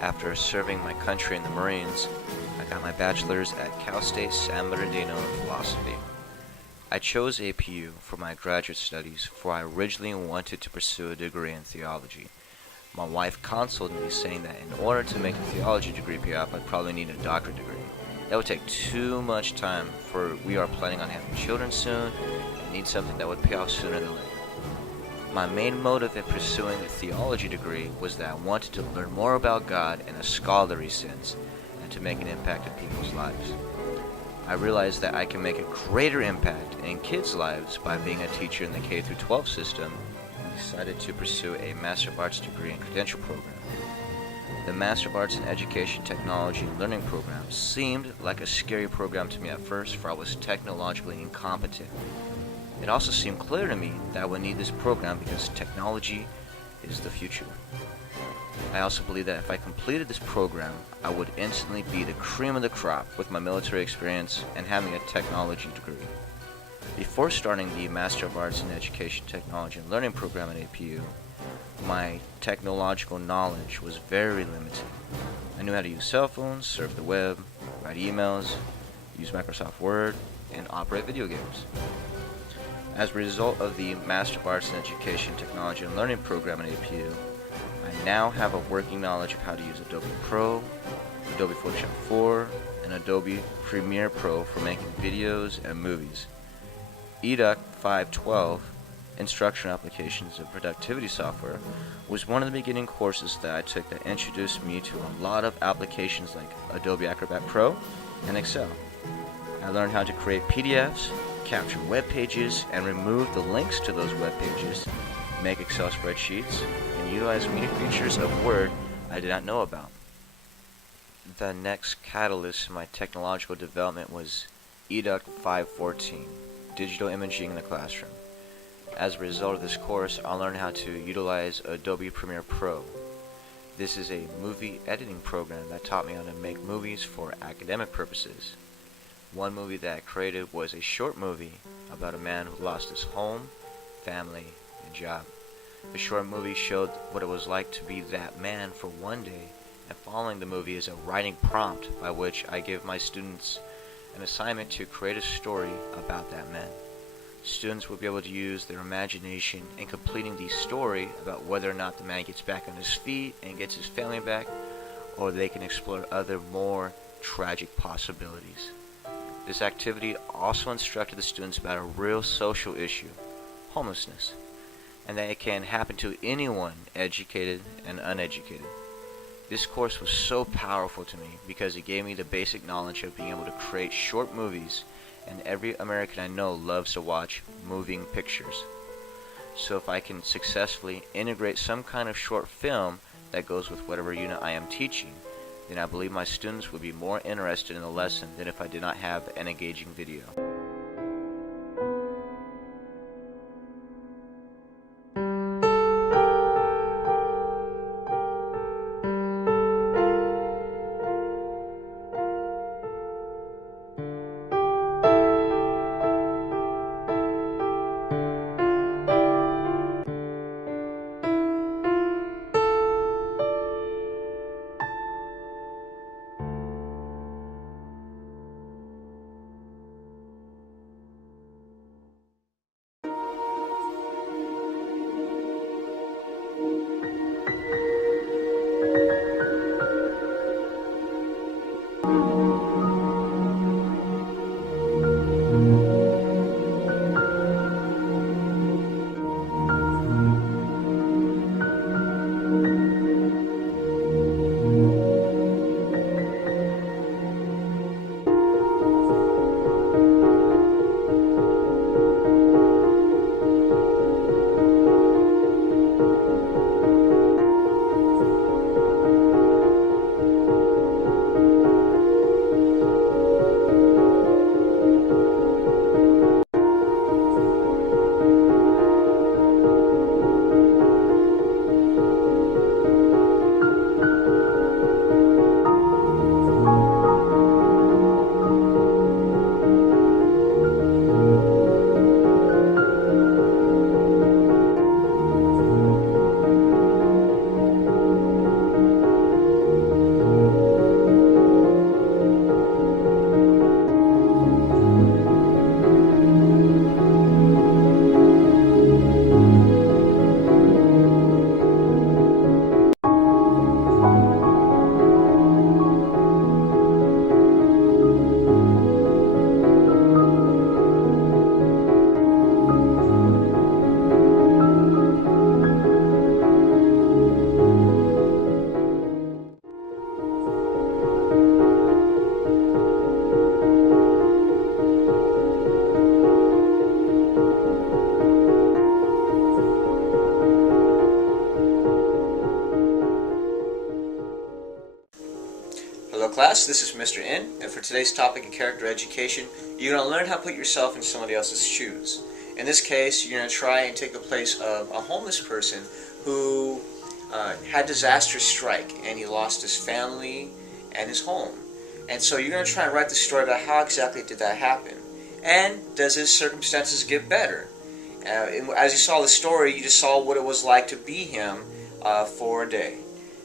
After serving my country in the Marines, I got my bachelor's at Cal State San Bernardino in philosophy. I chose APU for my graduate studies, for I originally wanted to pursue a degree in theology. My wife consoled me, saying that in order to make a theology degree pay off, I'd probably need a doctorate degree. That would take too much time, for we are planning on having children soon and need something that would pay off sooner than later. My main motive in pursuing a theology degree was that I wanted to learn more about God in a scholarly sense and to make an impact in people's lives. I realized that I can make a greater impact in kids' lives by being a teacher in the K-12 system and decided to pursue a Master of Arts degree and credential program. The Master of Arts in Education, Technology, and Learning program seemed like a scary program to me at first, for I was technologically incompetent. It also seemed clear to me that I would need this program because technology is the future. I also believed that if I completed this program, I would instantly be the cream of the crop with my military experience and having a technology degree. Before starting the Master of Arts in Education, Technology, and Learning program at APU, my technological knowledge was very limited. I knew how to use cell phones, surf the web, write emails, use Microsoft Word, and operate video games. As a result of the Master of Arts in Education, Technology, and Learning program at APU, I now have a working knowledge of how to use Adobe Pro, Adobe Photoshop 4, and Adobe Premiere Pro for making videos and movies. Educ 512, Instructional Applications of Productivity Software, was one of the beginning courses that I took that introduced me to a lot of applications like Adobe Acrobat Pro and Excel. I learned how to create PDFs, capture web pages, and remove the links to those web pages, make Excel spreadsheets, and utilize many features of Word I did not know about. The next catalyst in my technological development was Educ 514, Digital Imaging in the Classroom. As a result of this course, I learned how to utilize Adobe Premiere Pro. This is a movie editing program that taught me how to make movies for academic purposes. One movie that I created was a short movie about a man who lost his home, family, and job. The short movie showed what it was like to be that man for one day, and following the movie is a writing prompt by which I give my students an assignment to create a story about that man. Students will be able to use their imagination in completing the story about whether or not the man gets back on his feet and gets his family back, or they can explore other more tragic possibilities. This activity also instructed the students about a real social issue, homelessness, and that it can happen to anyone, educated and uneducated. This course was so powerful to me because it gave me the basic knowledge of being able to create short movies, and every American I know loves to watch moving pictures. So if I can successfully integrate some kind of short film that goes with whatever unit I am teaching, then I believe my students would be more interested in the lesson than if I did not have an engaging video. Hello class, this is Mr. N, and for today's topic of character education, you're going to learn how to put yourself in somebody else's shoes. In this case, you're going to try and take the place of a homeless person who had disaster strike, and he lost his family and his home. And so you're going to try and write the story about how exactly did that happen, and does his circumstances get better? As you saw the story, you just saw what it was like to be him for a day.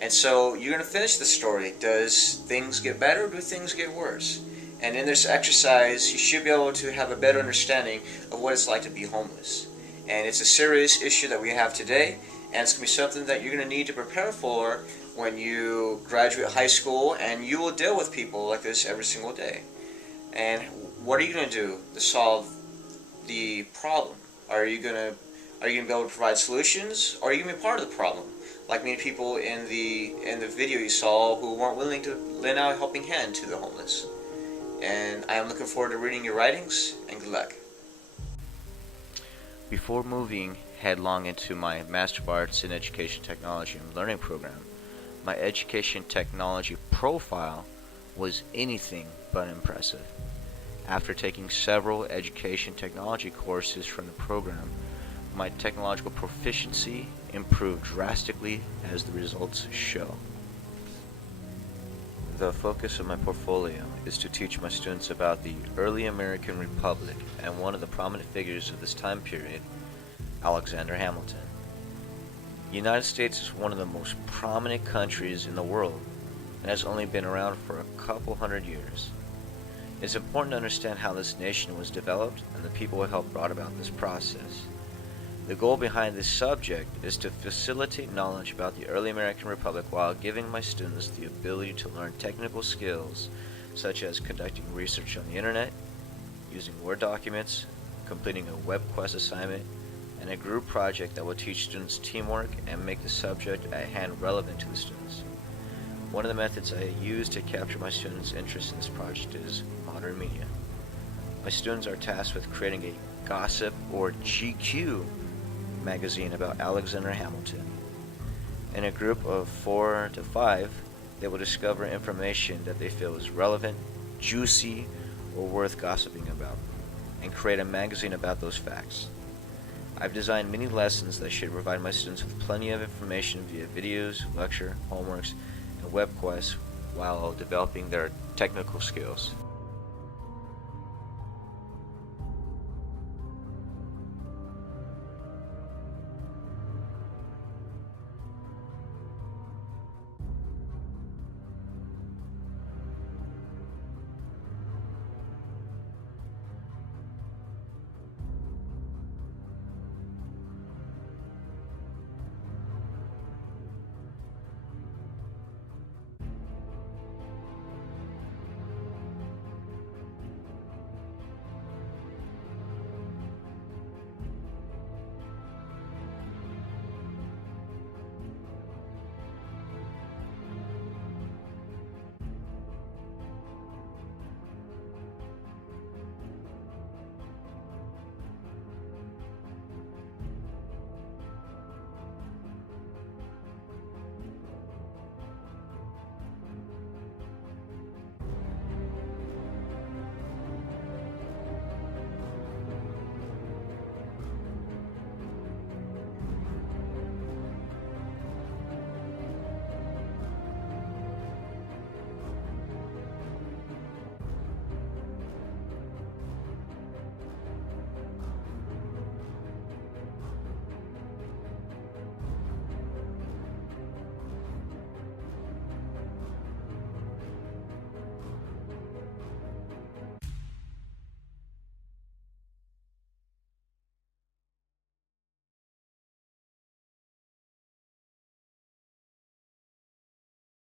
And so you're going to finish the story. Does things get better or do things get worse? And in this exercise, you should be able to have a better understanding of what it's like to be homeless. And it's a serious issue that we have today, and it's going to be something that you're going to need to prepare for when you graduate high school, and you will deal with people like this every single day. And what are you going to do to solve the problem? Are you going to be able to provide solutions, or are you going to be part of the problem? Like many people in the video you saw who weren't willing to lend out a helping hand to the homeless. And I am looking forward to reading your writings, and good luck. Before moving headlong into my Master of Arts in Education Technology and Learning program, my education technology profile was anything but impressive. After taking several education technology courses from the program, my technological proficiency improved drastically, as the results show. The focus of my portfolio is to teach my students about the early American Republic and one of the prominent figures of this time period, Alexander Hamilton. The United States is one of the most prominent countries in the world and has only been around for a couple hundred years. It's important to understand how this nation was developed and the people who helped brought about this process. The goal behind this subject is to facilitate knowledge about the early American Republic while giving my students the ability to learn technical skills such as conducting research on the internet, using Word documents, completing a web quest assignment, and a group project that will teach students teamwork and make the subject at hand relevant to the students. One of the methods I use to capture my students' interest in this project is modern media. My students are tasked with creating a gossip or GQ magazine about Alexander Hamilton. In a group of 4 to 5, they will discover information that they feel is relevant, juicy, or worth gossiping about, and create a magazine about those facts. I've designed many lessons that should provide my students with plenty of information via videos, lecture, homeworks, and web quests while developing their technical skills.